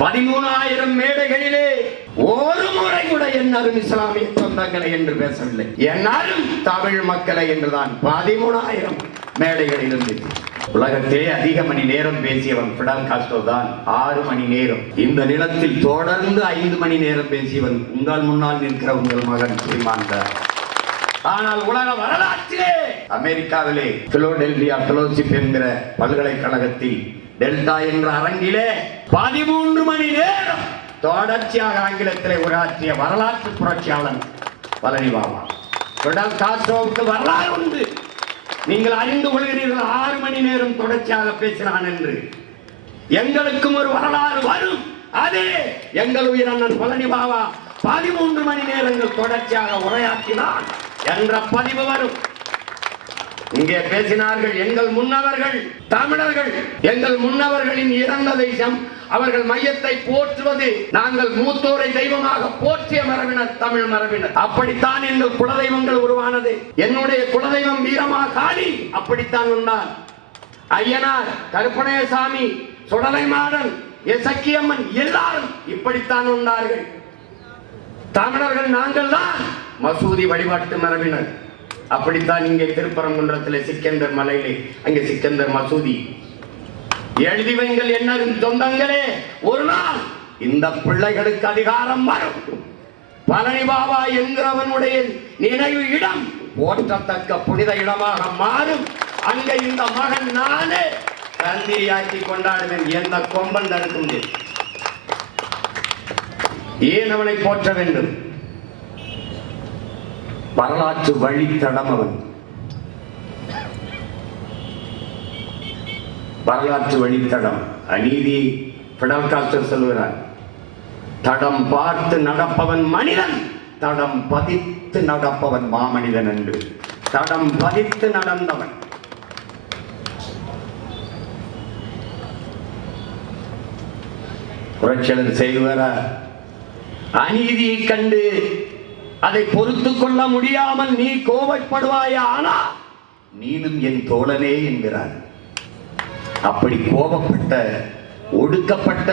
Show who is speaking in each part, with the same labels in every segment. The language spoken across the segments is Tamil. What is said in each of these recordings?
Speaker 1: பதிமூணாயிரம் மேடைகளிலே ஒரு முறை கூட என்னாரும் இஸ்லாமிய சொந்தங்களை என்று பேசவில்லை. என்னாலும் தமிழ் மக்களை என்றுதான் பதிமூணாயிரம் மேடைகளில் இருந்து உலகத்திலே அதிக மணி நேரம் பேசியவன் பிடல் காஸ்டோ தான் ஆறு மணி நேரம். இந்த நிலத்தில் தொடர்ந்து ஐந்து மணி நேரம் பேசியவன் உங்கள் முன்னால் நிற்கிற உங்கள் மகன் ஸ்ரீமான்தான் ஆனால் உலக வரலாற்றிலே அமெரிக்காவிலே பிலோடெல்பியா பிலோசிப் என்கிற பல்கலைக்கழகத்தில் டெல்டா என்ற அரங்கிலே பதிமூன்று மணி நேரம் தொடர்ச்சியாக ஆங்கிலத்திலே உரையாற்றிய வரலாற்று புரட்சியாளன் பழனி பாபா பிடல் காஸ்ட்ரோவுக்கு வரலாறு உண்டு. நீங்கள் அறிந்து கொள்கிறீர்கள் ஆறு மணி நேரம் தொடர்ச்சியாக பேசினான் என்று. எங்களுக்கும் ஒரு வரலாறு வரும். அதே எங்கள் உயிரண்ணன் பழனி பாபா பதிமூன்று மணி நேரங்கள் தொடர்ச்சியாக உரையாற்றினான் என்ற பதிவு வரும். இங்கே பேசினார்கள் எங்கள் முன்னவர்கள் தமிழர்கள். எங்கள் முன்னவர்களின் இறந்த தேசம் அவர்கள் மையத்தை போற்றுவது. நாங்கள் மூத்தோரை தெய்வமாக போற்றிய மரபினர் தமிழ் மரபினர். அப்படித்தான் எங்கள் குலதெய்வங்கள் உருவானது. என்னுடைய குலதெய்வம் வீரமா காளி அப்படித்தான் உண்டான். ஐயனார் கருப்பணயசாமி சுடலை மாடன் எசக்கியம்மன் எல்லாரும் இப்படித்தான் உண்டார்கள். தமிழர்கள் நாங்கள் தான் மசூதி வழிபாட்டு மரபினர். அப்படித்தான் இங்கே திருப்பரங்குன்றத்தில் சிக்கந்தர் மலையிலே அங்கே சிக்கந்தர் மசூதி. எழுதி வைங்கள் என்ன சொந்தங்களே ஒரு நாள் இந்த பிள்ளைகளுக்கு அதிகாரம் வரும். பழனி பாபா என்கிறவனுடைய நினைவு இடம் போற்றத்தக்க புனித இடமாக மாறும். அங்கே இந்த மகன் நானே தந்திரியாக்கி கொண்டாடுவேன் எந்த கொம்பன் தடுக்க முடியும் ஏன் அவனை போற்ற வேண்டும்? வரலாற்று வழித்தடம் அவன். வரலாற்று வழித்தடம். அநீதி பிடல் காஸ்டர் சொல்லுகிறார். தடம் பார்த்து நடப்பவன் மனிதன் தடம் பதித்து நடப்பவன் மாமனிதன் என்று. தடம் பதித்து நடந்தவன். புரட்சியாளர் செய்வர? அநீதியை கண்டு அதை பொறுத்து கொள்ள முடியாமல் நீ கோபப்படுவாயா? ஆனா நீனும் என் தோழனே என்கிறார். அப்படி கோபப்பட்ட ஒடுக்கப்பட்ட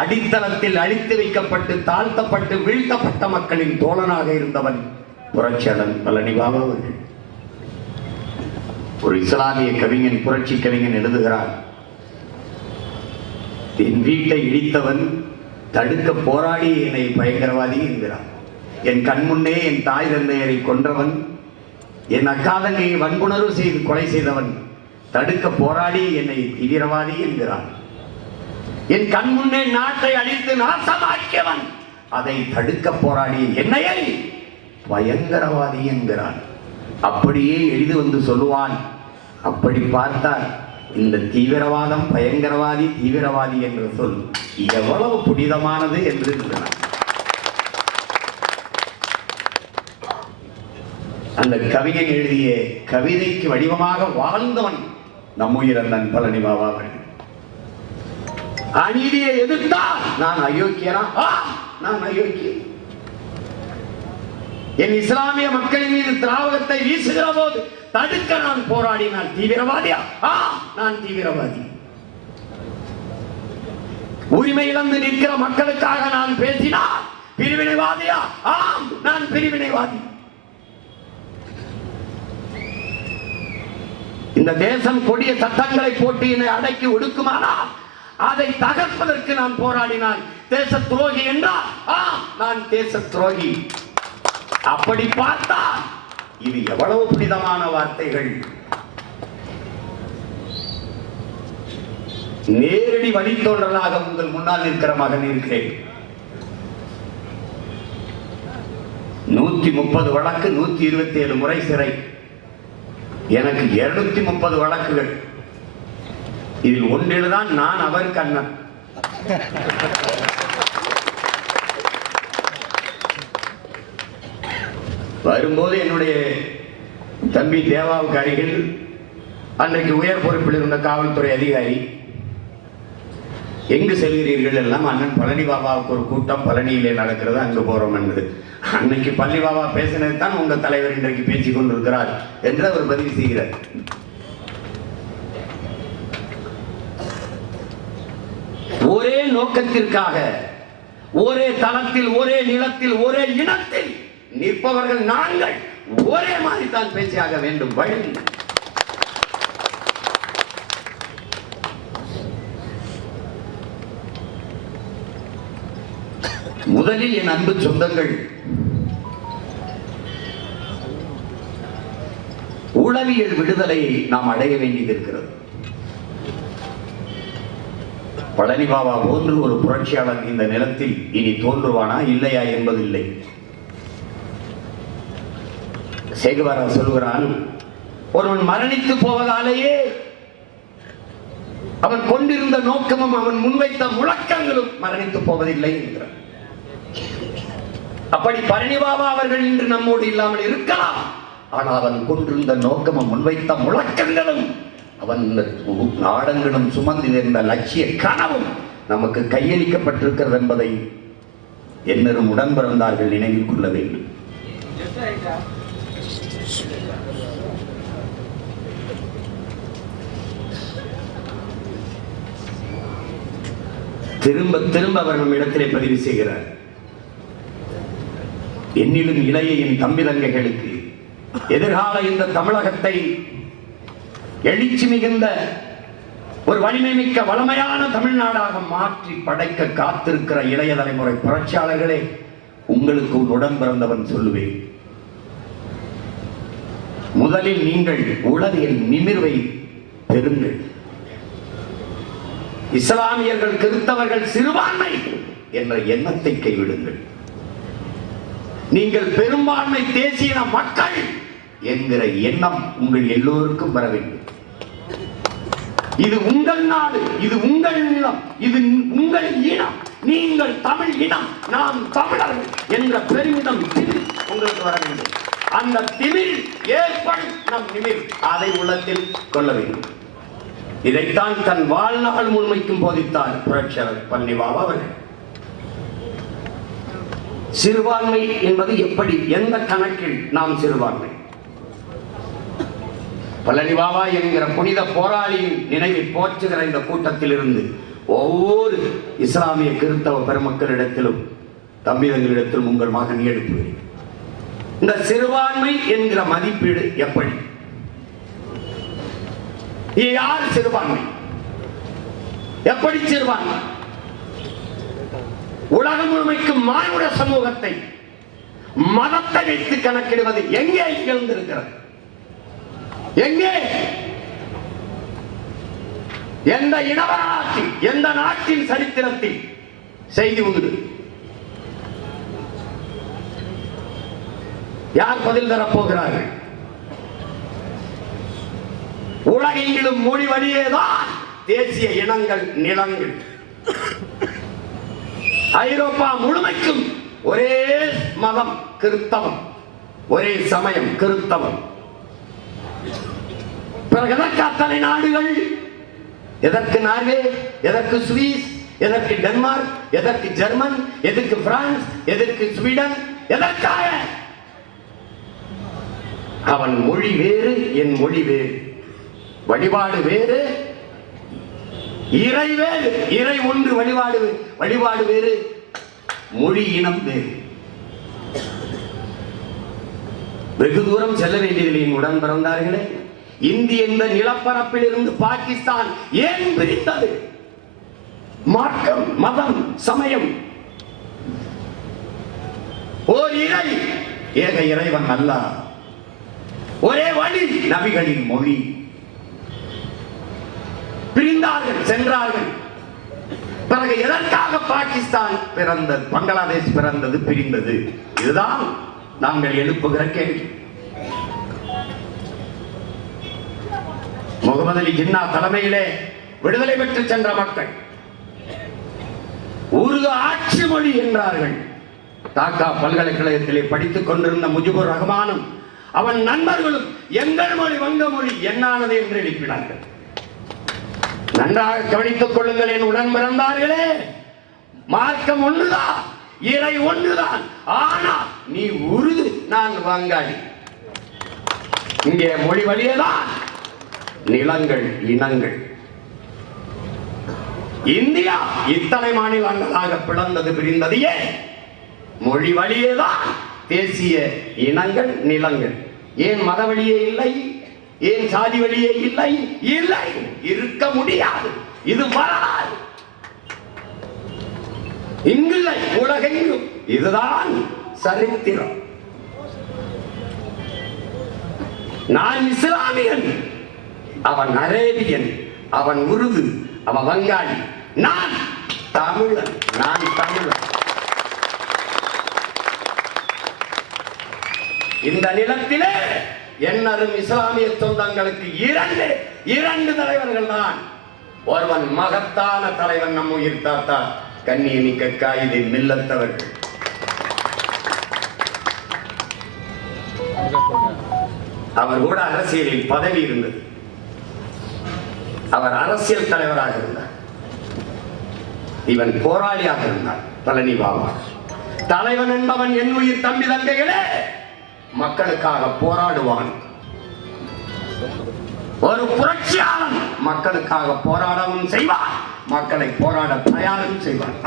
Speaker 1: அடித்தளத்தில் அழித்து வைக்கப்பட்டு தாழ்த்தப்பட்டு வீழ்த்தப்பட்ட மக்களின் தோழனாக இருந்தவன் புரட்சியாளன் பழனிபாபா அவர்கள். ஒரு இஸ்லாமிய கவிஞன் புரட்சி கவிஞன் எழுதுகிறார். என் வீட்டை இடித்தவன் தடுக்க போராடி என்னை பயங்கரவாதி என்கிறான் என் கண்முன்னே என் தாய் தந்தையரை கொன்றவன் என் அக்காதங்கையை வன்புணர்வு செய்து கொலை செய்தவன் தடுக்க போராடி என்னை தீவிரவாதி என்கிறான். என் கண்முன்னே நாட்டை அழித்து நாசமாக்கியவன் அதை தடுக்க போராடி என்னையை பயங்கரவாதி என்கிறான். அப்படியே எழுதி வந்து சொல்லுவான். அப்படி பார்த்தால் இந்த தீவிரவாதம் பயங்கரவாதி தீவிரவாதி என்ற சொல் எவ்வளவு புனிதமானது என்று இருக்கிறான். அந்த கவிஞன் எழுதிய கவிதைக்கு வடிவமாக வாழ்ந்தவன் நம்முயிரண்ணன் பழனி பாபா அநீதியை எதிர்த்தால் நான் அயோக்கியனா? ஆ, நான் அயோக்கியன். என் இஸ்லாமிய மக்களின் மீது திராவகத்தை வீசுகிற போது தடுக்க நான் போராடி நான் தீவிரவாதியா? ஆ நான் தீவிரவாதி. உரிமை இழந்து நிற்கிற மக்களுக்காக நான் பேசினால் பிரிவினைவாதியா? ஆம் நான் பிரிவினைவாதி. இந்த தேசம் கொடிய சட்டங்களை போட்டு என்னை அடக்கி ஒடுக்குமானால் அதை தகர்ப்பதற்கு நான் போராடினான் தேச துரோகி என்றால் ஆ நான் தேச துரோகி. அப்படி பார்த்தால் இது எவ்வளவு புனிதமான வார்த்தைகள். நேரடி வழித்தோன்றலாக உங்கள் முன்னால் இருக்கிற மகன் இருக்கிறேன். நூத்தி முப்பது வழக்கு நூத்தி இருபத்தி ஏழு முறை சிறை. எனக்கு இருநூத்தி முப்பது வழக்குகள். இதில் ஒன்றில்தான் நான் அவர் கண்ணன். வரும்போது என்னுடைய தம்பி தேவாவுக்கு அருகில் அன்றைக்கு உயர் பொறுப்பில் இருந்த காவல்துறை அதிகாரி எங்கு செல்கிறீர்கள் எல்லாம் அண்ணன் பழனி பாபாவுக்கு ஒரு கூட்டம் பழனியிலே நடக்கிறது அங்கு போறோம் என்று அன்னைக்கு பள்ளி பாபா பேசினது தான் உங்க தலைவர் இன்றைக்கு பேசிக் கொண்டிருக்கிறார் என்று அவர் பதிவு செய்கிறார். ஒரே ஒரே நோக்கத்திற்காக ஒரே தளத்தில் ஒரே நிலத்தில் ஒரே இனத்தில் நிற்பவர்கள் நாங்கள் ஒரே மாதிரி தான் பேசியாக வேண்டும். வழி முதலில் என் அன்பு சொந்தங்கள். உளவியல் விடுதலையை நாம் அடைய வேண்டியிருக்கிறது பழனி பாபா போன்று ஒரு புரட்சியாளர் இந்த நிலத்தில் இனி தோன்றுவானா இல்லையா என்பதில்லை. சேகுவாரா சொல்கிறான் ஒருவன் மரணித்து போவதாலேயே அவன் கொண்டிருந்த நோக்கமும் அவன் முன்வைத்த முழக்கங்களும் மரணித்து போவதில்லை என்கிறான் அப்படி பழனி பாபா அவர்கள் இன்று நம்மோடு இல்லாமல் இருக்கலாம். ஆனால் அவன் கொண்டிருந்த நோக்கமும் முன்வைத்த முழக்கங்களும் அவன் நாடங்களும் சுமந்து இருந்த லட்சிய கனவும் நமக்கு கையளிக்கப்பட்டிருக்கிறது என்பதை என்னரும் உடன் பிறந்தார்கள் நினைவில் கொள்ள வேண்டும். திரும்ப திரும்ப அவர் நம் இடத்திலே பதிவு செய்கிறார். என்னிலும் இளைய என் தம்பிதங்கைகளுக்கு. எதிர்கால இந்த தமிழகத்தை எழுச்சி மிகுந்த ஒரு வலிமை மிக்க வளமையான தமிழ்நாடாக மாற்றி படைக்க காத்திருக்கிற இளைய தலைமுறை புரட்சியாளர்களே உங்களுக்கு உடன் பிறந்தவன் சொல்லுவேன். முதலில் நீங்கள் உலகில் நிமிர்வை பெறுங்கள். இஸ்லாமியர்கள் கிறிஸ்தவர்கள் சிறுபான்மை என்ற எண்ணத்தை கைவிடுங்கள். நீங்கள் பெரும்பான்மை தேசிய மக்கள் என்கிற எண்ணம் உங்கள் எல்லோருக்கும் வர வேண்டும். இது உங்கள் நாடு இது உங்கள் நிலம் இது உங்கள் இனம். நீங்கள் தமிழ் இனம் நாம் தமிழர்கள் என்ற பெருமிதம் உங்களுக்கு வர வேண்டும். அந்த திமிழ் ஏற்படும் நம் நிமிர் அதை உள்ளத்தில் கொள்ள வேண்டும். இதைத்தான் தன் வாழ்நாள் முழுமைக்கும் போதித்தார் புரட்சியாளர் பன்னிவாவா அவர்கள். சிறுபான்மை என்பது எப்படி? எந்த கணக்கில் நாம் சிறுபான்மை? பழனிபாபா என்கிற புனித போராளியின் நினைவை போற்றுகிற இந்த கூட்டத்தில் இருந்து ஒவ்வொரு இஸ்லாமிய கிறிஸ்தவ பெருமக்களிடத்திலும் தம்பிதங்களிடத்திலும் உங்கள் மகன் எழுப்புகிறேன் இந்த சிறுபான்மை என்கிற மதிப்பீடு எப்படி? யார் சிறுபான்மை? எப்படி சிறுபான்மை? உலகம் முழுமைக்கும் மானுட சமூகத்தை மதத்தை வைத்து கணக்கிடுவது எங்கே எழுந்திருக்கிறது? எங்கே? எந்த இடவராட்சி எந்த நாட்டின் சரித்திரத்தில் செய்தி உண்டு? யார் பதில் தரப்போகிறார்கள் உலகெங்கிலும் மொழி வழியேதான் தேசிய இனங்கள் நிலங்கள். ஐரோப்பா முழுமைக்கும் ஒரே மதம் கிறித்தவம். ஒரே சமயம் கிறித்தவம். பிறகு எதற்கு அத்தனை நாடுகள்? எதற்கு நார்வே? எதற்கு சுவிஸ்? எதற்கு டென்மார்க்? எதற்கு ஜெர்மன்? எதற்கு பிரான்ஸ்? எதற்கு ஸ்வீடன்? எதற்காக? அவன் மொழி வேறு என் மொழி வேறு. வழிபாடு வேறு இறை வேறு இறை ஒன்று வழிபாடு வழிபாடு வேறு மொழி இனம் வேறு. வெகு தூரம் செல்ல வேண்டியதில்லை உடன் பிறந்தார்களே. இந்திய இந்த நிலப்பரப்பில் இருந்து பாகிஸ்தான் ஏன் பிரித்தது மார்க்கம் மதம் சமயம். ஓர் இறை ஏக இறைவன் அல்ல. ஒரே வழி நபிகளின் மொழி. பிரிந்தார்கள் சென்றார்கள். பிறகு எதற்காக பாகிஸ்தான் பிறந்தது பங்களாதேஷ் பிறந்தது பிரிந்தது? இதுதான் நாங்கள் எழுப்புகிற கேள்வி. முகமது அலி ஜின்னா தலைமையிலே விடுதலை பெற்று சென்ற மக்கள் உருது ஆட்சி மொழி என்றார்கள். டாக்கா பல்கலைக்கழகத்திலே படித்துக் கொண்டிருந்த முஜிபுர் ரஹ்மானும் அவன் நண்பர்களும் எங்கள் மொழி வங்க மொழி என்னானது என்று எழுப்பினார்கள். நன்றாக கவனித்துக் கொள்ளுங்கள் என் உடன் பிறந்தார்களே. மார்க்கம் ஒன்றுதான் இறை ஒன்றுதான். ஆனா நீ உருது நான் வங்காளி இங்கே மொழி வழியேதான். நிலங்கள் இனங்கள். இந்தியா இத்தனை மாநிலங்களாக பிளந்தது பிரிந்தது ஏன்? மொழி வழியேதான். தேசிய இனங்கள் நிலங்கள். ஏன் மத வழியே இல்லை? ஏன் சாதி வழியே இல்லை? இல்லை. இருக்க முடியாது. இது வரலாறு இங்கில்லை உலகெங்கும். இதுதான் சரித்திரம். நான் இஸ்லாமியன். அவன் அரேபியன். அவன் உருது. அவன் வங்காளி. நான் தமிழன். நான் தமிழன். இந்த நிலத்திலே என்னரும் இஸ்லாமிய சொந்தங்களுக்கு இரண்டு இரண்டு தலைவர்கள் தான் ஒருவன் மகத்தான தலைவன் நம் உயிர் தாத்தா கண்ணியமிக்க காயிதை மில்லத்தவர்கள். அவர் கூட அரசியலில் பதவி இருந்தது. அவர் அரசியல் தலைவராக இருந்தார். இவன் போராளியாக இருந்தார். பழனி பாபா. தலைவன் என்பவன் என் உயிர் தம்பி தங்கைகளே! மக்களுக்காக போராடுவான். ஒரு புரட்சியாளன் மக்களுக்காக போராடவும் செய்வார் மக்களை போராட தயாரும் செய்வார்